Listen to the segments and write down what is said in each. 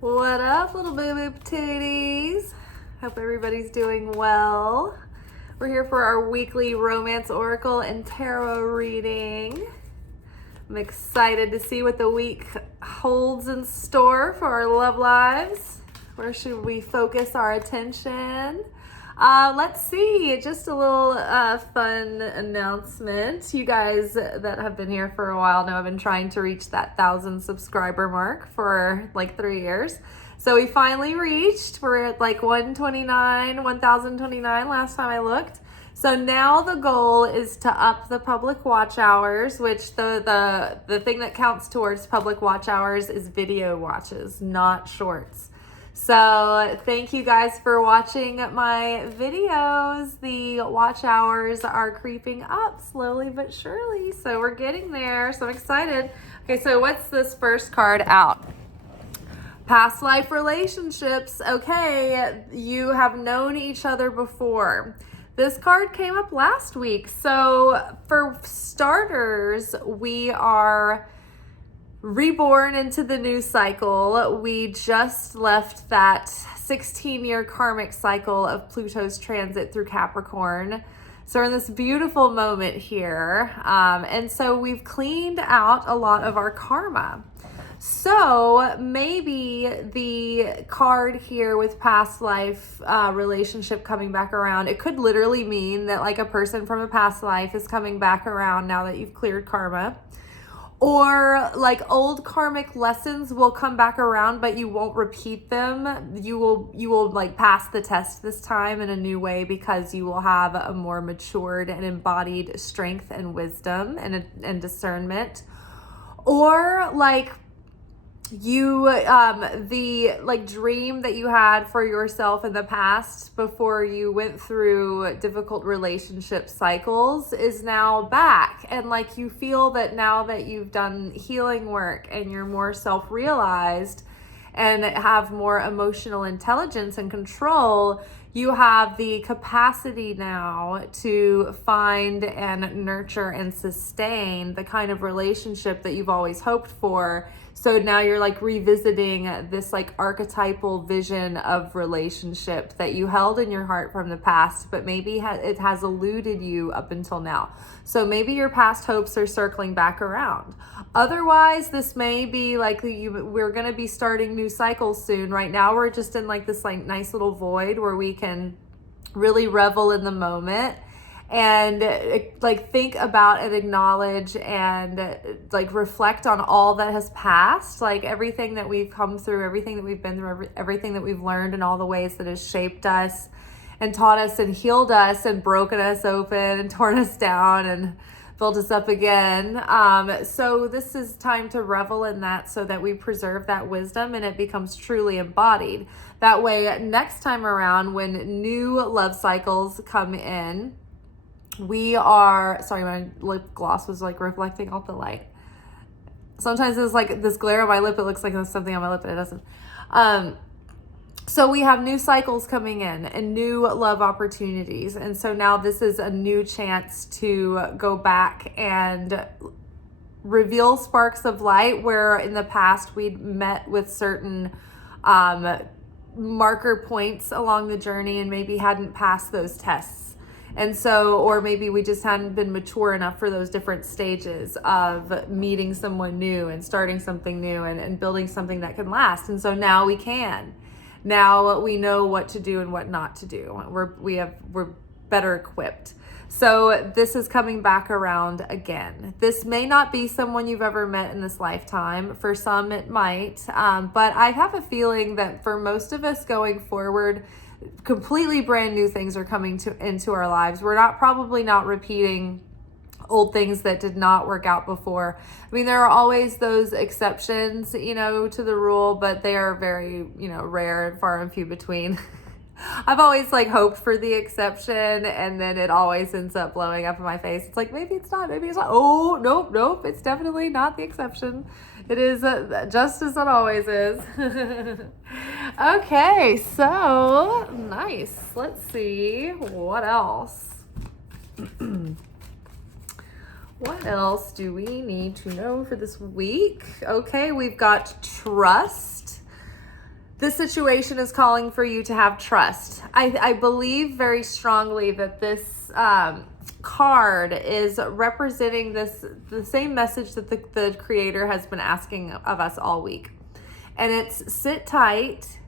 What up, little boo-boo patooties? Hope everybody's doing well. We're here for our weekly romance oracle and tarot reading. I'm excited to see what the week holds in store for our love lives. Where should we focus our attention? Let's see, just a little fun announcement. You guys that have been here for a while know I've been trying to reach that 1,000 subscriber mark for like 3 years. So we finally reached, we're at like 1,029 last time I looked. So now the goal is to up the public watch hours, which the thing that counts towards public watch hours is video watches, not shorts. So thank you guys for watching my videos. The watch hours are creeping up slowly but surely. So we're getting there. So I'm excited. Okay, so what's this first card out? Past life relationships. Okay, you have known each other before. This card came up last week. So for starters, we are reborn into the new cycle. We just left that 16-year karmic cycle of Pluto's transit through Capricorn. So we're in this beautiful moment here. And so we've cleaned out a lot of our karma. So maybe the card here with past life relationship coming back around, it could literally mean that like a person from a past life is coming back around now that you've cleared karma. Or like old karmic lessons will come back around, but you won't repeat them. You will like pass the test this time in a new way because you will have a more matured and embodied strength and wisdom and discernment. Or like you the like dream that you had for yourself in the past before you went through difficult relationship cycles is now back, and like you feel that now that you've done healing work and you're more self-realized and have more emotional intelligence and control, you have the capacity now to find and nurture and sustain the kind of relationship that you've always hoped for. So now you're like revisiting this like archetypal vision of relationship that you held in your heart from the past, but maybe it has eluded you up until now. So maybe your past hopes are circling back around. Otherwise, this may be like we're going to be starting new cycles soon. Right now, we're just in like this like nice little void where we can really revel in the moment and like think about and acknowledge and like reflect on all that has passed, like everything that we've come through, everything that we've been through, everything that we've learned, and all the ways that has shaped us and taught us and healed us and broken us open and torn us down and built us up again. So this is time to revel in that so that we preserve that wisdom and it becomes truly embodied. That way, next time around, when new love cycles come in, we are, sorry, my lip gloss was like reflecting off the light. Sometimes it's like this glare on my lip, it looks like there's something on my lip, but it doesn't. So we have new cycles coming in and new love opportunities. And so now this is a new chance to go back and reveal sparks of light where in the past we'd met with certain marker points along the journey and maybe hadn't passed those tests. And so, or maybe we just hadn't been mature enough for those different stages of meeting someone new and starting something new and building something that can last. And so now we can. Now we know what to do and what not to do. We're better equipped. So this is coming back around again. This may not be someone you've ever met in this lifetime. For some it might, but I have a feeling that for most of us going forward, completely brand new things are coming into our lives. We're probably not repeating old things that did not work out before. I mean, there are always those exceptions, to the rule, but they are very, rare and far and few between. I've always like hoped for the exception, and then it always ends up blowing up in my face. It's like, maybe it's not. Oh, nope. It's definitely not the exception. It is just as it always is. Okay, so nice. Let's see what else. What else do we need to know for this week? Okay, we've got trust. This situation is calling for you to have trust. I believe very strongly that this card is representing the same message that the creator has been asking of us all week. And it's sit tight.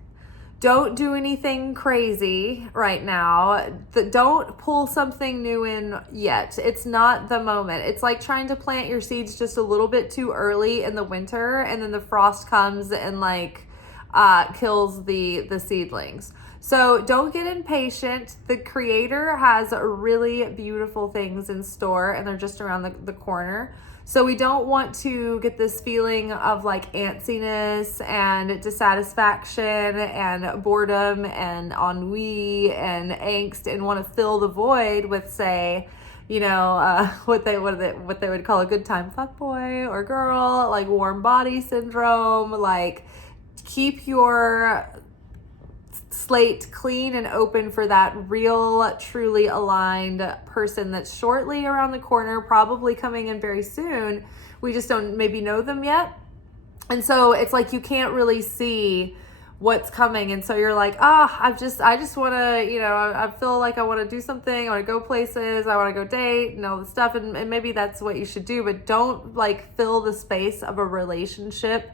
Don't do anything crazy right now. Don't pull something new in yet. It's not the moment. It's like trying to plant your seeds just a little bit too early in the winter, and then the frost comes and kills the seedlings. So don't get impatient. The creator has really beautiful things in store, and they're just around the corner. So we don't want to get this feeling of like antsiness and dissatisfaction and boredom and ennui and angst, and want to fill the void with, say, what they would call a good time fuckboy or girl, like warm body syndrome. Like, keep your slate clean and open for that real, truly aligned person that's shortly around the corner, probably coming in very soon. We just don't maybe know them yet. And so it's like you can't really see what's coming. And so you're like, I just want to, I feel like I want to do something. I want to go places. I want to go date and all this stuff. And maybe that's what you should do, but don't like fill the space of a relationship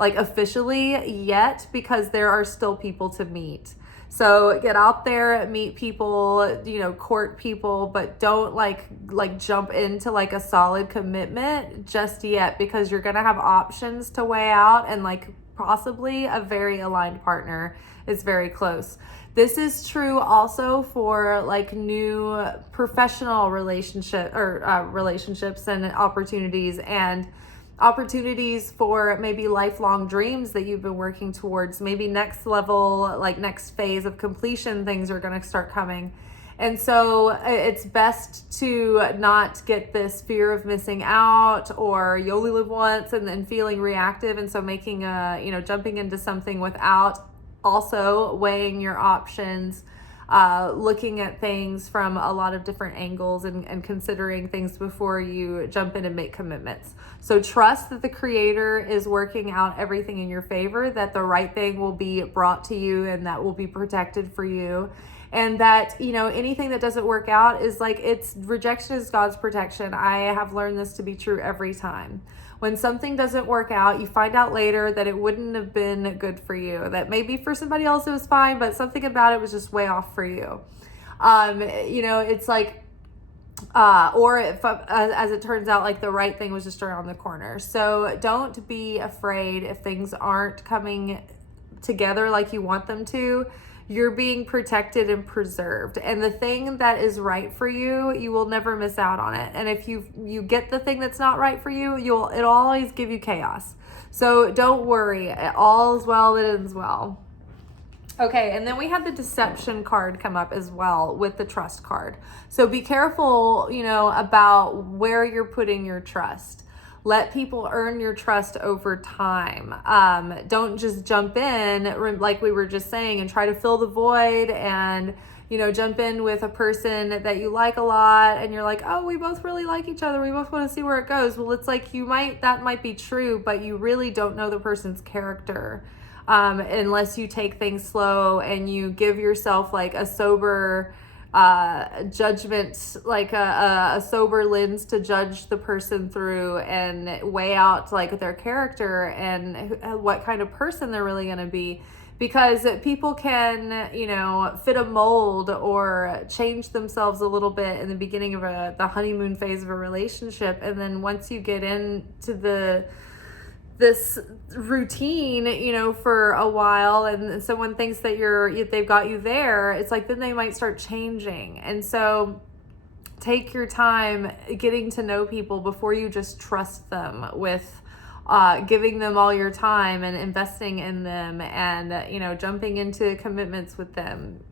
like officially yet, because there are still people to meet. So get out there, meet people, court people, but don't like jump into like a solid commitment just yet, because you're going to have options to weigh out, and like possibly a very aligned partner is very close. This is true also for like new professional relationships and opportunities for maybe lifelong dreams that you've been working towards. Maybe next level, like next phase of completion, things are going to start coming. And so it's best to not get this fear of missing out, or you only live once, and then feeling reactive. And so making jumping into something without also weighing your options, looking at things from a lot of different angles, and considering things before you jump in and make commitments. So trust that the creator is working out everything in your favor, that the right thing will be brought to you, and that will be protected for you. And that, anything that doesn't work out is like, rejection is God's protection. I have learned this to be true every time. When something doesn't work out, you find out later that it wouldn't have been good for you. That maybe for somebody else it was fine, but something about it was just way off for you. It's like, or if, as it turns out, like the right thing was just around the corner. So don't be afraid if things aren't coming together like you want them to. You're being protected and preserved, and the thing that is right for you, you will never miss out on it. And if you get the thing that's not right for you, it'll always give you chaos. So don't worry, all is well that ends well. Okay, and then we had the deception card come up as well with the trust card. So be careful, about where you're putting your trust. Let people earn your trust over time. Don't just jump in, like we were just saying, and try to fill the void, and jump in with a person that you like a lot, and you're like, oh, we both really like each other, we both want to see where it goes. Well, it's like that might be true, but you really don't know the person's character, unless you take things slow and you give yourself like a sober judgment, like a sober lens to judge the person through, and weigh out like their character and what kind of person they're really going to be. Because people can, fit a mold or change themselves a little bit in the beginning of the honeymoon phase of a relationship. And then once you get into this routine, for a while, and someone thinks that they've got you there, it's like then they might start changing. And so take your time getting to know people before you just trust them with giving them all your time and investing in them, and jumping into commitments with them.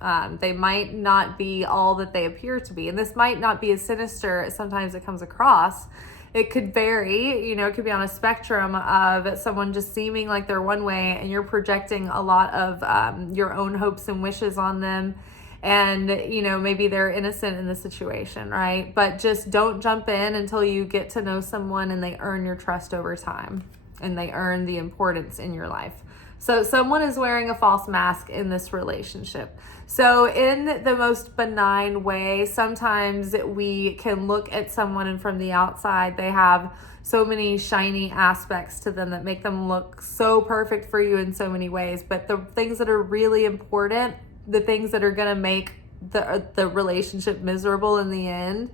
They might not be all that they appear to be, and this might not be as sinister as sometimes it comes across. It could vary, it could be on a spectrum of someone just seeming like they're one way, and you're projecting a lot of your own hopes and wishes on them. And, maybe they're innocent in the situation, right? But just don't jump in until you get to know someone and they earn your trust over time, and they earn the importance in your life. So someone is wearing a false mask in this relationship. So in the most benign way, sometimes we can look at someone and from the outside, they have so many shiny aspects to them that make them look so perfect for you in so many ways. But the things that are really important, the things that are going to make the relationship miserable in the end,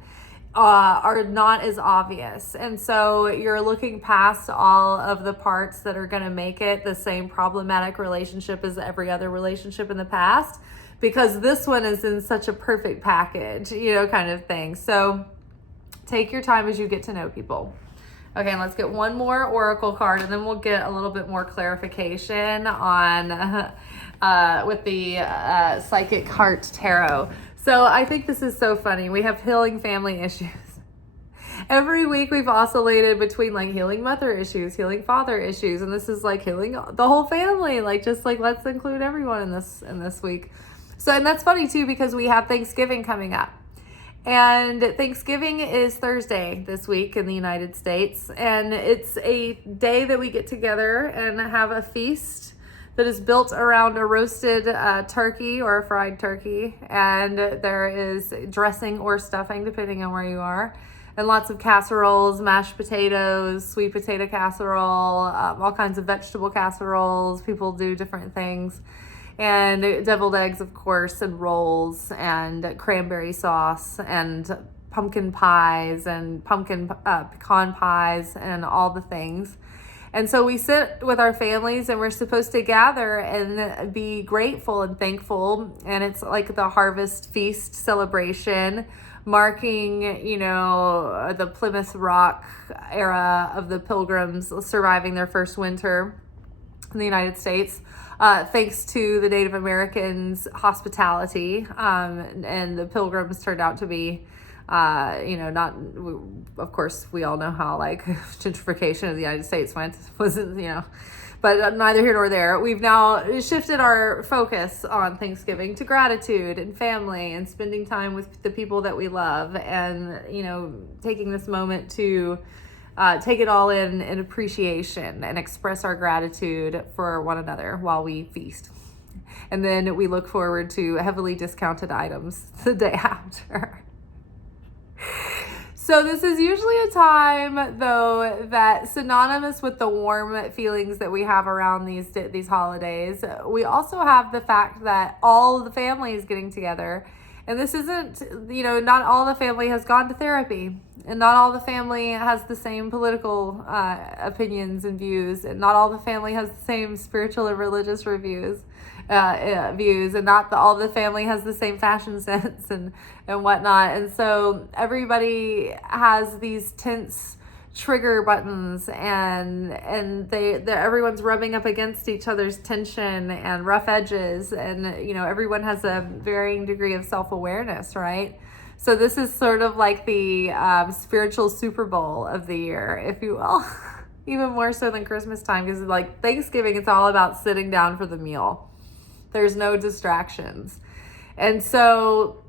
are not as obvious. And so you're looking past all of the parts that are going to make it the same problematic relationship as every other relationship in the past, because this one is in such a perfect package, kind of thing. So take your time as you get to know people. Okay, and let's get one more oracle card, and then we'll get a little bit more clarification on with the Psychic Heart Tarot. So I think this is so funny. We have healing family issues. Every week we've oscillated between like healing mother issues, healing father issues, and this is like healing the whole family. Like just like let's include everyone in this week. So, and that's funny too, because we have Thanksgiving coming up. And Thanksgiving is Thursday this week in the United States. And it's a day that we get together and have a feast that is built around a roasted turkey or a fried turkey. And there is dressing or stuffing, depending on where you are. And lots of casseroles, mashed potatoes, sweet potato casserole, all kinds of vegetable casseroles. People do different things. And deviled eggs, of course, and rolls, and cranberry sauce, and pumpkin pies, and pecan pies, and all the things. And so we sit with our families, and we're supposed to gather and be grateful and thankful. And it's like the harvest feast celebration, marking, the Plymouth Rock era of the Pilgrims surviving their first winter in the United States. Thanks to the Native Americans' hospitality, and the Pilgrims turned out to be, not, of course, we all know how like gentrification of the United States wasn't, but neither here nor there. We've now shifted our focus on Thanksgiving to gratitude and family and spending time with the people that we love, and, taking this moment to take it all in appreciation and express our gratitude for one another while we feast. And then we look forward to heavily discounted items the day after. So this is usually a time, though, that synonymous with the warm feelings that we have around these holidays. We also have the fact that all of the family is getting together. And this isn't, not all the family has gone to therapy, and not all the family has the same political opinions and views, and not all the family has the same spiritual or religious views, and not all the family has the same fashion sense and whatnot. And so everybody has these tense trigger buttons, and everyone's rubbing up against each other's tension and rough edges, and everyone has a varying degree of self-awareness, right? So this is sort of like the spiritual Super Bowl of the year, if you will. Even more so than Christmas time, because like Thanksgiving, it's all about sitting down for the meal. There's no distractions. And so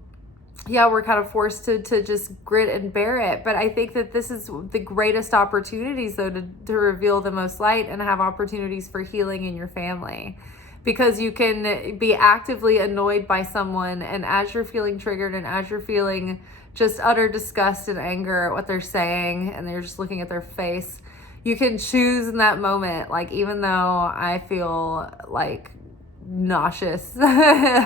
yeah, we're kind of forced to just grit and bear it. But I think that this is the greatest opportunities, though, to reveal the most light and have opportunities for healing in your family. Because you can be actively annoyed by someone, and as you're feeling triggered and as you're feeling just utter disgust and anger at what they're saying, and they're just looking at their face, you can choose in that moment, like, even though I feel like nauseous, I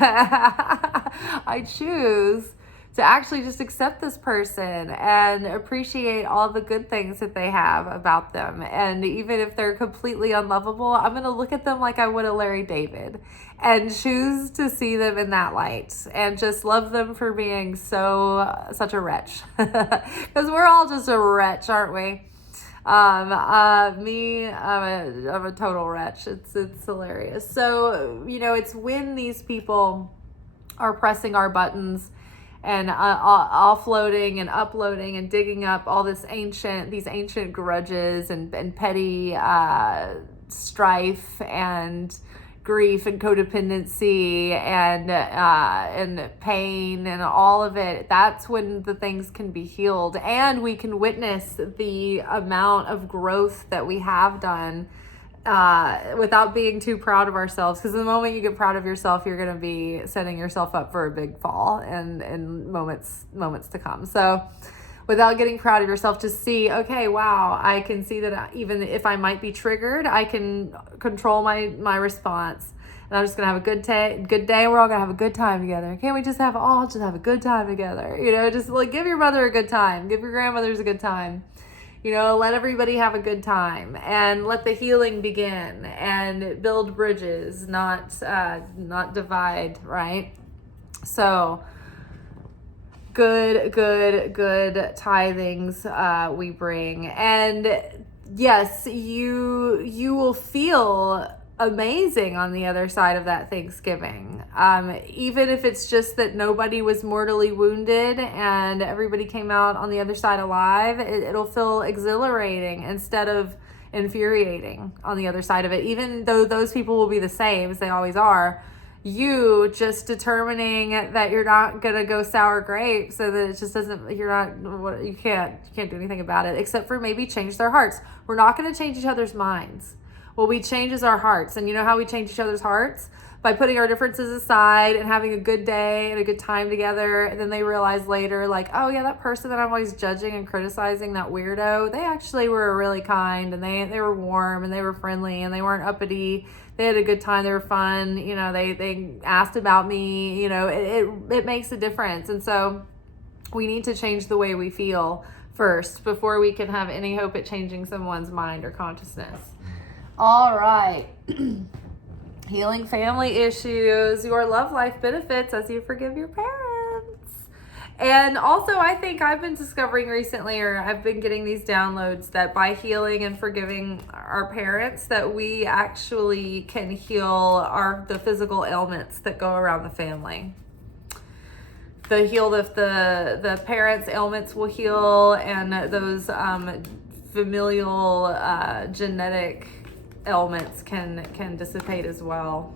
choose to actually just accept this person and appreciate all the good things that they have about them. And even if they're completely unlovable, I'm going to look at them like I would a Larry David and choose to see them in that light and just love them for being such a wretch. Because we're all just a wretch, aren't we? I'm a total wretch. It's hilarious. So, it's when these people are pressing our buttons and offloading and uploading and digging up all these ancient grudges and petty strife and grief and codependency and pain and all of it. That's when the things can be healed, and we can witness the amount of growth that we have done without being too proud of ourselves. Because the moment you get proud of yourself, you're going to be setting yourself up for a big fall and moments to come. So without getting proud of yourself, just see, okay, wow, I can see that even if I might be triggered, I can control my response. And I'm just going to have a good day. We're all going to have a good time together. Can't we just have a good time together? Just like give your mother a good time. Give your grandmothers a good time. Let everybody have a good time and let the healing begin and build bridges, not divide, right? So good tithings we bring. And yes, you will feel amazing on the other side of that Thanksgiving. Even if it's just that nobody was mortally wounded and everybody came out on the other side alive, it'll feel exhilarating instead of infuriating on the other side of it. Even though those people will be the same as they always are, you just determining that you're not gonna go sour grapes, so that it just doesn't, you can't do anything about it except for maybe change their hearts. We're not gonna change each other's minds. What we change is our hearts. And you know how we change each other's hearts? By putting our differences aside and having a good day and a good time together. And then they realize later, like, oh yeah, that person that I'm always judging and criticizing, that weirdo, they actually were really kind, and they were warm, and they were friendly, and they weren't uppity. They had a good time. They were fun. They asked about me. It makes a difference. And so we need to change the way we feel first before we can have any hope at changing someone's mind or consciousness. All right. Healing family issues, your love life benefits as you forgive your parents. And also, I think I've been discovering recently, or I've been getting these downloads, that by healing and forgiving our parents, that we actually can heal the physical ailments that go around the family. The parents' ailments will heal, and those familial genetic ailments can dissipate as well.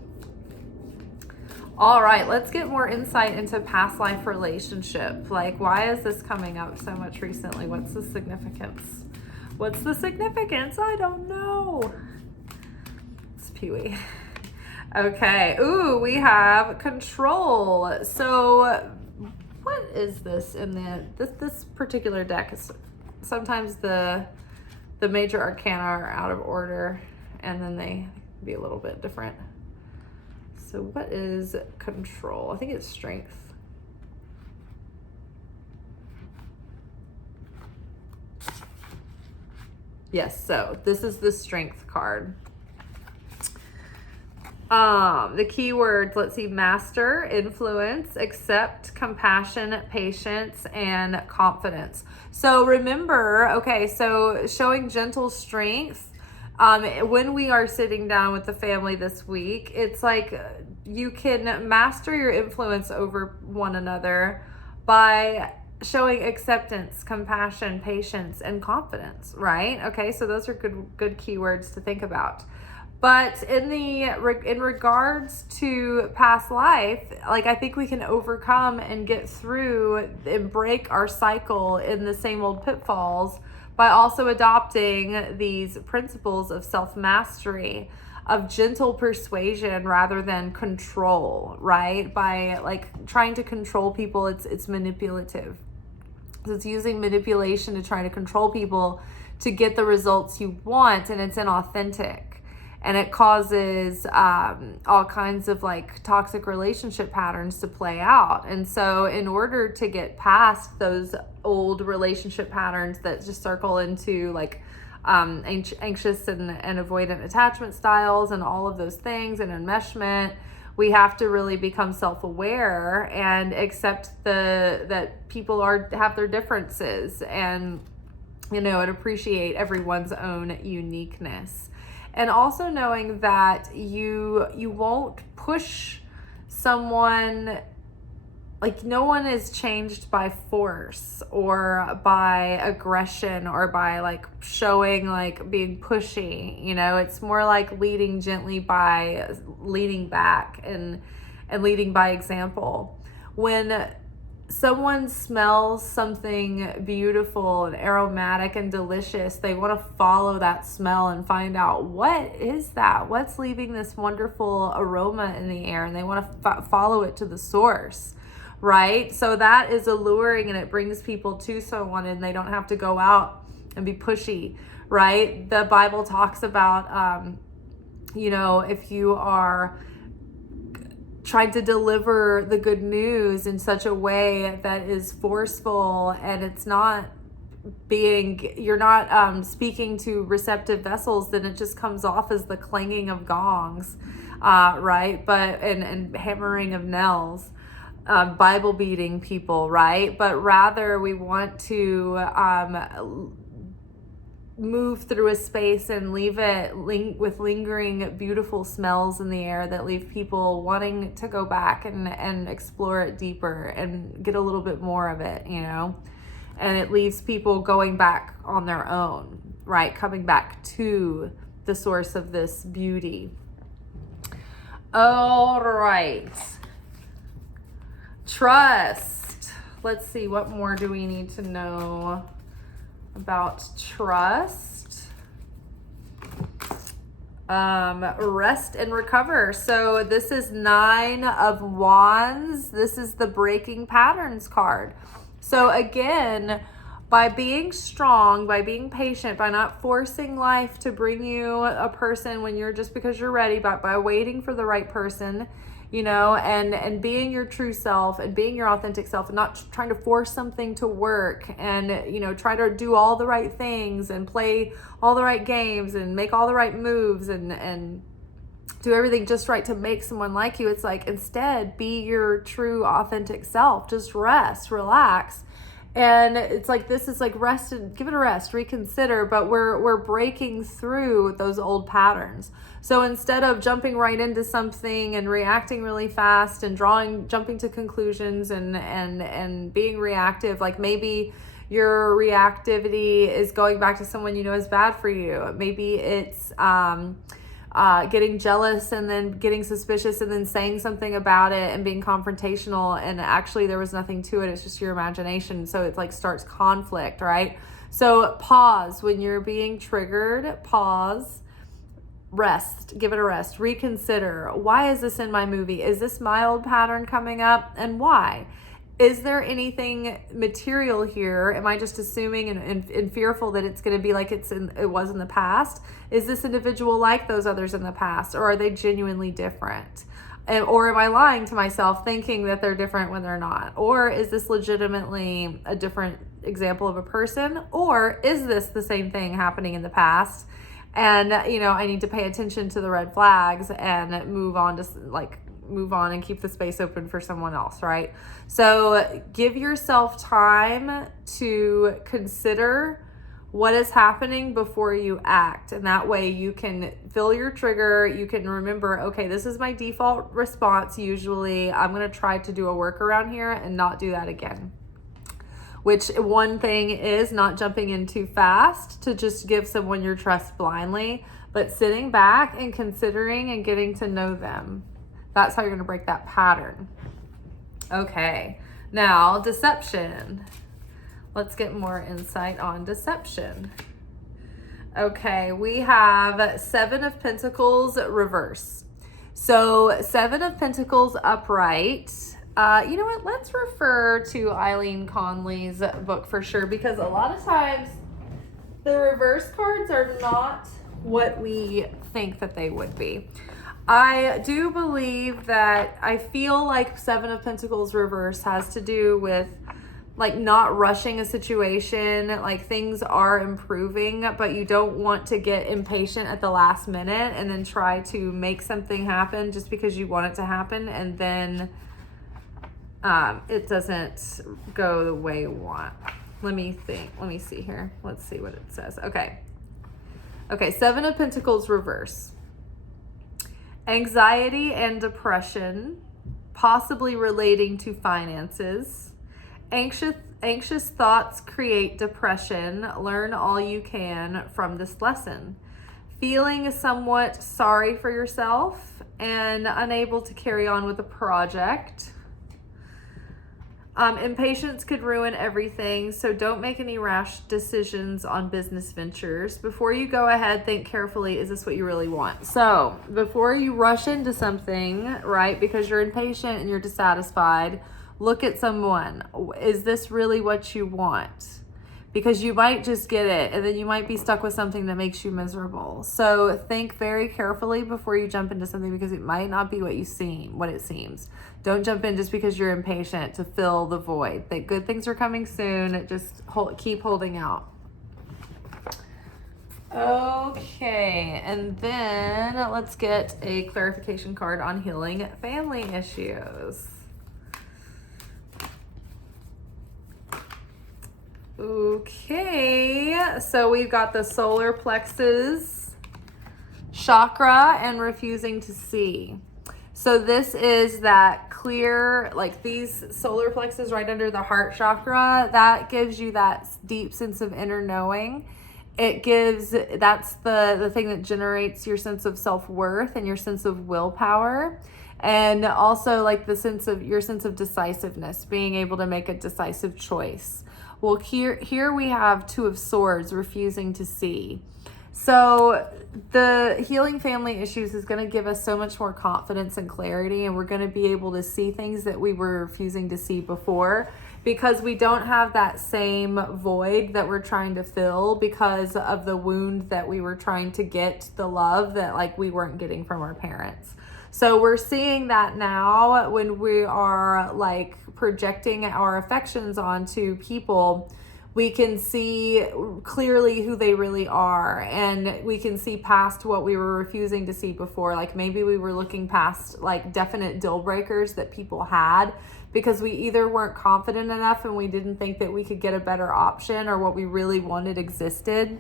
All right, let's get more insight into past life relationship. Like, why is this coming up so much recently? What's the significance? I don't know. It's Pee-wee. Okay. Ooh, we have control. So what is this in this particular deck? Is sometimes the major arcana are out of order, and then they be a little bit different. So what is control? I think it's strength. Yes, so this is the strength card. The keywords, let's see: master, influence, accept, compassion, patience, and confidence. So remember, okay, so showing gentle strength. When we are sitting down with the family this week, it's like you can master your influence over one another by showing acceptance, compassion, patience, and confidence, right? Okay, so those are good keywords to think about. But in regards to past life, like, I think we can overcome and get through and break our cycle in the same old pitfalls by also adopting these principles of self-mastery, of gentle persuasion rather than control, right? By like trying to control people, it's manipulative. So it's using manipulation to try to control people to get the results you want, and it's inauthentic. And it causes all kinds of like toxic relationship patterns to play out. And so in order to get past those old relationship patterns that just circle into like anxious and avoidant attachment styles and all of those things and enmeshment, we have to really become self-aware and accept that people have their differences, and and appreciate everyone's own uniqueness. And also knowing that you won't push someone, like no one is changed by force or by aggression or by like showing like being pushy. It's more like leading gently by leading back and leading by example. When someone smells something beautiful and aromatic and delicious, they want to follow that smell and find out, what is that? What's leaving this wonderful aroma in the air? And they want to follow it to the source, right? So that is alluring, and it brings people to someone, and they don't have to go out and be pushy, right? The Bible talks about, if you are trying to deliver the good news in such a way that is forceful, and it's not you're not speaking to receptive vessels, then it just comes off as the clanging of gongs, right? But and hammering of knells, Bible beating people, right? But rather we want to move through a space and leave it with lingering beautiful smells in the air that leave people wanting to go back and explore it deeper and get a little bit more of it, and it leaves people going back on their own, right? Coming back to the source of this beauty. All right. Trust. Let's see, what more do we need to know about trust? Rest and recover. So this is 9 of Wands. This is the breaking patterns card. So again, by being strong, by being patient, by not forcing life to bring you a person when you're just because you're ready, but by waiting for the right person, and being your true self and being your authentic self, and not trying to force something to work, and, try to do all the right things and play all the right games and make all the right moves and do everything just right to make someone like you. It's like, instead, be your true authentic self. Just rest, relax. And it's like, this is like rest, and give it a rest, reconsider, but we're breaking through those old patterns. So instead of jumping right into something and reacting really fast and jumping to conclusions and being reactive, like maybe your reactivity is going back to someone is bad for you. Maybe it's getting jealous and then getting suspicious and then saying something about it and being confrontational, and actually there was nothing to it. It's just your imagination. So it like starts conflict, right? So pause when you're being triggered. Pause. Rest. Give it a rest. Reconsider. Why is this in my movie? Is this my old pattern coming up, and why? Is there anything material here? Am I just assuming and fearful that it's going to be like it was in the past? Is this individual like those others in the past, or are they genuinely different? Or am I lying to myself thinking that they're different when they're not? Or is this legitimately a different example of a person? Or is this the same thing happening in the past? And, I need to pay attention to the red flags and move on and keep the space open for someone else, right? So give yourself time to consider what is happening before you act. And that way you can feel your trigger. You can remember, okay, this is my default response. Usually I'm going to try to do a workaround here and not do that again. Which one thing is not jumping in too fast to just give someone your trust blindly, but sitting back and considering and getting to know them. That's how you're going to break that pattern. Okay, now deception. Let's get more insight on deception. Okay, we have 7 of Pentacles reverse. So 7 of Pentacles upright. You know what? Let's refer to Eileen Conley's book for sure, because a lot of times the reverse cards are not what we think that they would be. I do believe that I feel like 7 of Pentacles reverse has to do with like not rushing a situation, like things are improving, but you don't want to get impatient at the last minute and then try to make something happen just because you want it to happen, and then it doesn't go the way you want. Let me see here. Let's see what it says. Okay, 7 of Pentacles reverse. Anxiety and depression, possibly relating to finances. Anxious thoughts create depression. Learn all you can from this lesson. Feeling somewhat sorry for yourself and unable to carry on with a project. Impatience could ruin everything, so don't make any rash decisions on business ventures. Before you go ahead, think carefully, is this what you really want? So before you rush into something, right, because you're impatient and you're dissatisfied, look at someone. Is this really what you want? Because you might just get it and then you might be stuck with something that makes you miserable. So think very carefully before you jump into something, because it might not be what it seems. Don't jump in just because you're impatient to fill the void. That good things are coming soon. Just keep holding out. Okay, and then let's get a clarification card on healing family issues. Okay, so we've got the solar plexus chakra and refusing to see. So this is that clear, like these solar plexus right under the heart chakra, that gives you that deep sense of inner knowing. That's the thing that generates your sense of self-worth and your sense of willpower. And also like your sense of decisiveness, being able to make a decisive choice. Well, here we have Two of Swords, refusing to see. So the healing family issues is going to give us so much more confidence and clarity, and we're going to be able to see things that we were refusing to see before, because we don't have that same void that we're trying to fill because of the wound that we were trying to get, the love that like we weren't getting from our parents. So we're seeing that now when we are like projecting our affections onto people, we can see clearly who they really are, and we can see past what we were refusing to see before. Like maybe we were looking past like definite deal breakers that people had because we either weren't confident enough and we didn't think that we could get a better option, or what we really wanted existed.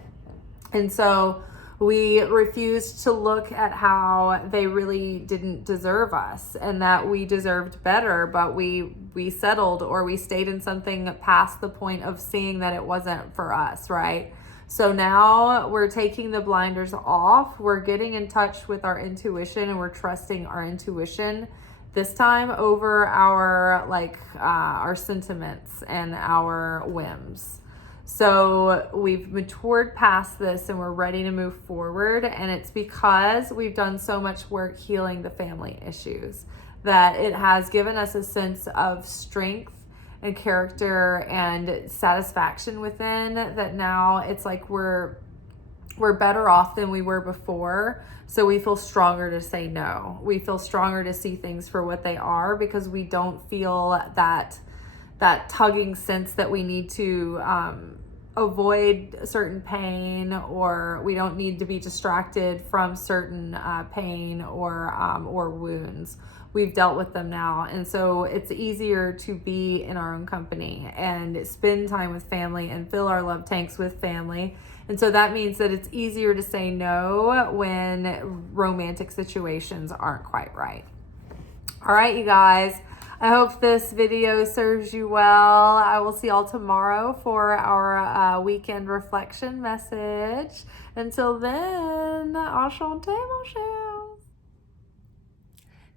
And so we refused to look at how they really didn't deserve us and that we deserved better, but we settled, or we stayed in something past the point of seeing that it wasn't for us, right? So now we're taking the blinders off. We're getting in touch with our intuition, and we're trusting our intuition this time over our sentiments and our whims. So we've matured past this and we're ready to move forward. And it's because we've done so much work healing the family issues that it has given us a sense of strength and character and satisfaction within, that now it's like we're better off than we were before. So we feel stronger to say no. We feel stronger to see things for what they are, because we don't feel that tugging sense that we need to avoid certain pain, or we don't need to be distracted from certain pain or wounds. We've dealt with them now, and so it's easier to be in our own company and spend time with family and fill our love tanks with family. And so that means that it's easier to say no when romantic situations aren't quite right. All right, you guys. I hope this video serves you well. I will see y'all tomorrow for our weekend reflection message. Until then, enchanté, mon cher.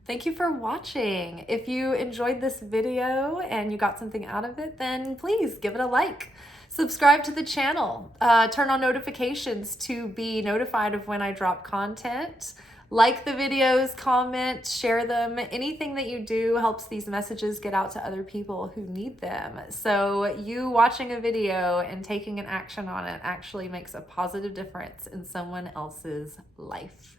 Thank you for watching. If you enjoyed this video and you got something out of it, then please give it a like. Subscribe to the channel. Turn on notifications to be notified of when I drop content. Like the videos, comment, share them. Anything that you do helps these messages get out to other people who need them. So you watching a video and taking an action on it actually makes a positive difference in someone else's life.